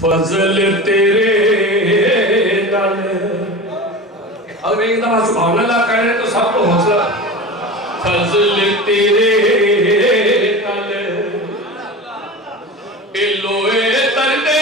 فضل تیرے نال اگر ایک دفعہ سبحان اللہ کہہ رہے تو سب کو حوصلہ فضل تیرے نال الوے تردے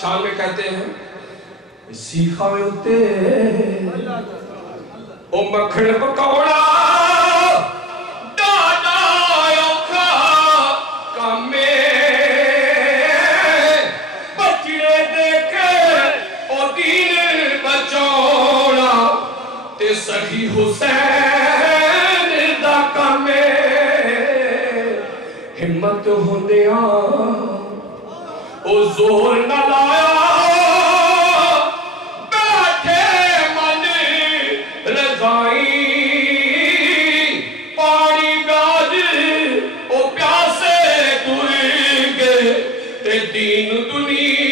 شان میں کہتے ہیں سیکھا ہوتے او مکھن پکوڑا ڈاڈا اوکھا کامے بچڑے دے کے او دین بچوڑا تے سخی حسین دا کامے ہمت ہوندیاں او زور نہ لایا بیٹھے من رضائی پانی بیاج او پیاسے دور گے تے دین دنیا